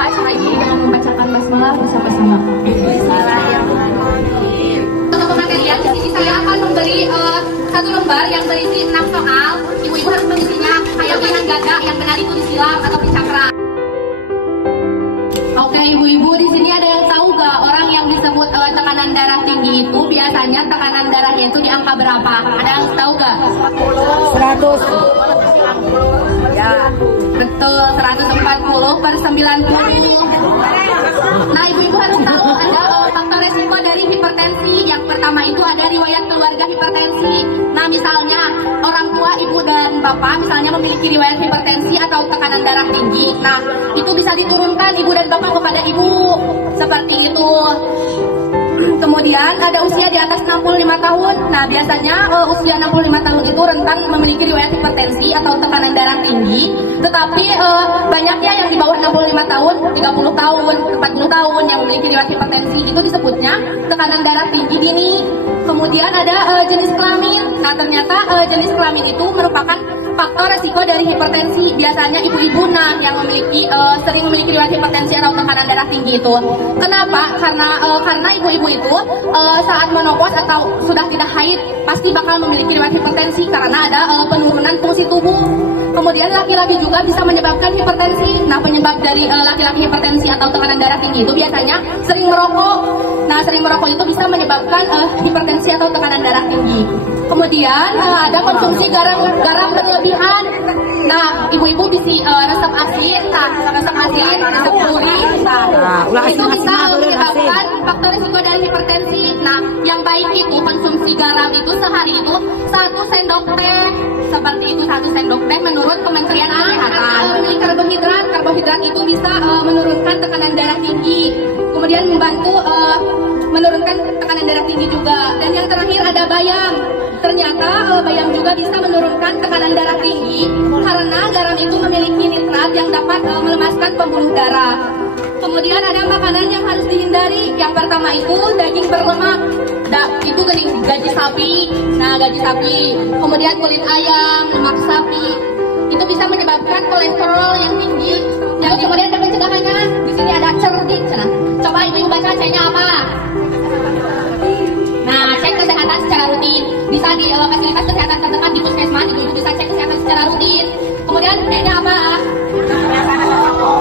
membuka acara ini dengan membacakan basmalah bersama-sama. Untuk material di sini saya akan memberi satu lembar yang berisi 6 soal. Ibu-ibu harus mengisinya. Kayak dengan gada yang benar itu disilang atau dicakra. Oke, ibu-ibu, di sini ada yang tahu gak orang yang disebut tekanan darah tinggi itu biasanya tekanan darahnya itu di angka berapa? Ada yang tahu gak? 100. Ya, betul, 140/90. Nah, ibu-ibu harus tahu ada faktor resiko dari hipertensi. Yang pertama itu ada riwayat keluarga hipertensi. Nah, misalnya orang tua ibu dan bapak misalnya memiliki riwayat hipertensi atau tekanan darah tinggi. Nah, itu bisa diturunkan ibu dan bapak kepada ibu. Seperti itu. Kemudian ada usia di atas 65 tahun. Nah, biasanya usia 65 tahun itu rentan memiliki riwayat hipertensi atau tekanan darah tinggi. Tetapi banyaknya yang di bawah 65 tahun, 30 tahun, 40 tahun yang memiliki riwayat hipertensi itu disebutnya tekanan darah tinggi dini. Kemudian ada jenis kelamin. Nah, ternyata jenis kelamin itu merupakan faktor resiko dari hipertensi. Biasanya ibu-ibu yang memiliki sering memiliki riwayat hipertensi atau tekanan darah tinggi itu. Kenapa? Karena ibu-ibu itu saat menopause atau sudah tidak haid pasti bakal memiliki riwayat hipertensi karena ada penurunan fungsi tubuh. Kemudian laki-laki juga bisa menyebabkan hipertensi. Nah, penyebab dari laki-laki hipertensi atau tekanan darah tinggi itu biasanya sering merokok. Nah, sering merokok itu bisa menyebabkan hipertensi atau tekanan darah tinggi. Kemudian ada konsumsi garam berlebihan. Nah, ibu-ibu bisa resep asin, resep gurih. Nah, itu bisa menyebabkan faktor risiko dari hipertensi. Nah, yang baik itu konsumsi garam itu sehari itu 1 sendok teh. Seperti itu 1 sendok teh menurut Kementerian Kesehatan. Karbohidrat itu bisa menurunkan tekanan darah tinggi. Kemudian membantu menurunkan tekanan darah tinggi juga. Dan yang terakhir ada bayam. Ternyata bayam juga bisa menurunkan tekanan darah tinggi karena garam itu memiliki nitrat yang dapat melemaskan pembuluh darah. Kemudian ada makanan yang harus dihindari. Yang pertama itu daging berlemak. Itu gaji sapi. Nah, gaji sapi. Kemudian kulit ayam, lemak sapi. Itu bisa menyebabkan kolesterol yang tinggi. Yang kemudian ada pencegahannya. Di sini ada cerdik. Coba ibu baca C-nya apa? Nah, cek kesehatan secara rutin. Bisa di fasilitas kesehatan terdekat di puskesmas, ibu bisa cek kesehatan secara rutin. Kemudian D-nya apa?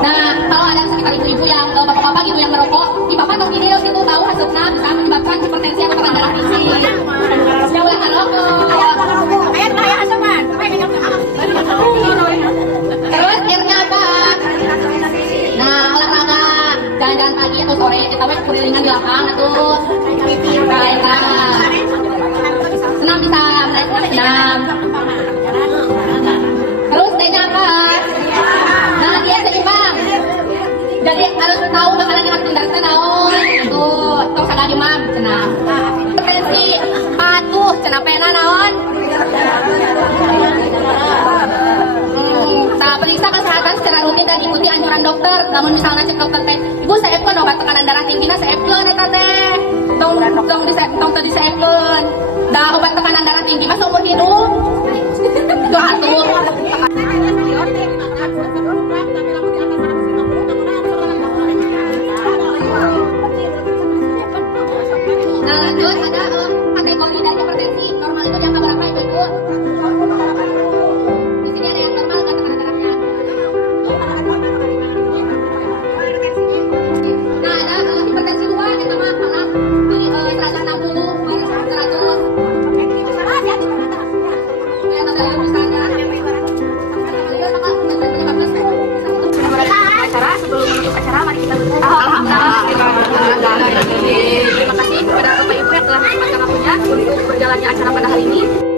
Nah, kalau ada sekitar ibu-ibu yang bapak-bapak gitu yang merokok, di bapak atau video itu tahu hasilnya bisa menyebabkan hipertensi atau tekanan darah tinggi. Jauhkan rokok. Terus R-nya apa? Nah, olahraga, jalan-jalan pagi atau sore, kita kurilingan di lapangan atau senam bisa senam. Terus D-nya apa? Nah, dia seimbang. Jadi harus tahu bakalan yang tindak naon itu tong sada di mam cenah. Hipertensi patuh cenah pena naon? Periksa kesehatan secara rutin dan ikuti anjuran dokter. Namun misalnya cek dokter teh, ibu saepkeun obat tekanan darah tinggi saepkeun eta teh. Tong disaepkeun. Da obat tekanan darah tinggi mah seumur hidup. Tuh atuh. Nah, lanjut ada kategori dari hipertensi. Normal itu di angka berapa ibu? Di sini ada yang normal kan tekanan darahnya. Nah, ada hipertensi 2 yang sama malah di 160 100. Yang ada misalnya acara sebelum menutup acara mari kita berdoa. Alhamdulillah. Terima kasih kepada Bapak Ibu yang telah menyempatkan waktunya untuk berjalannya acara pada hari ini.